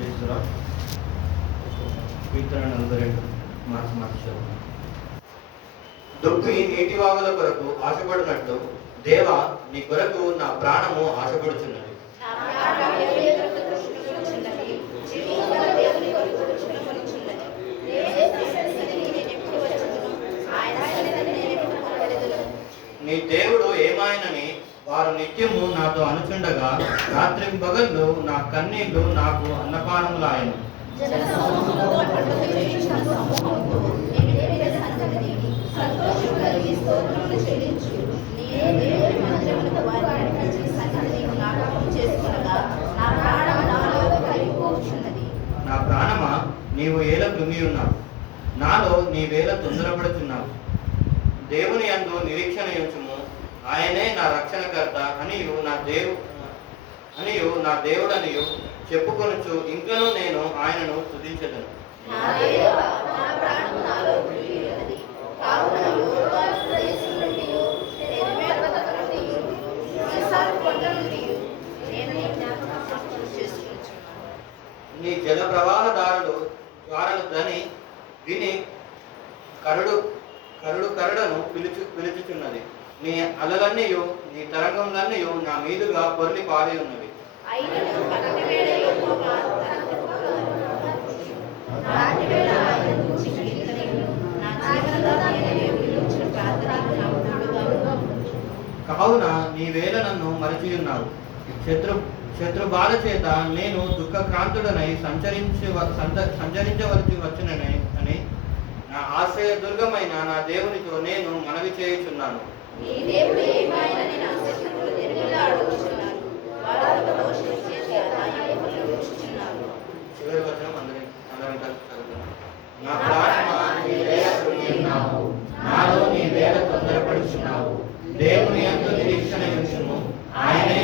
చేస్తున్నా కీర్తన 42 మార్చి దుఃఖి నీటి వాగుల కొరకు ఆశపడినట్టు దేవా నీ కొరకు నా ప్రాణము ఆశపడుచున్నది. నీ దేవుడు ఏమాయనని వారు నిత్యము నాతో అనుచుండగా రాత్రింబగళ్ళు నా కన్నీళ్లు నాకు అన్నపానములాయను. నా ప్రాణమా నీవు ఏల కృంగి ఉన్నావు, నాలో నీవేళ తొందరపడుచున్నావు. దేవుని యందు నిరీక్షణ ఉంచుము, ఆయనే నా రక్షణకర్త అనియు నా దేవుడనియు చెప్పుకొనుచు ఇంకనూ నేను ఆయనను స్తుతించెదను. నీ జల ప్రవాహ ద్వారాలు ధ్వని విని కరుడను పిలుచుచున్నది. నీ అలలన్నీయు నీ తరంగములన్నీయు నా మీదుగా పొర్లి పారి ఉన్నవి. కావున నీవేళ నన్ను మరచియున్నావు. శత్రు బాధ చేత నేను దుఃఖక్రాంతుడనై సంచరించవలసి వచ్చునని అని నా ఆశ్రయ దుర్గమైన నా దేవునితో నేను మనవి చేయుచున్నాను. చివరి వచనం అందరం నా ప్రాణమా నీవేళ కృంగి ఉన్నావు, నాలో నీవేళ తొందరపడుచున్నావు. దేవుని యందు నిరీక్షణ ఉంచుము, ఆయనే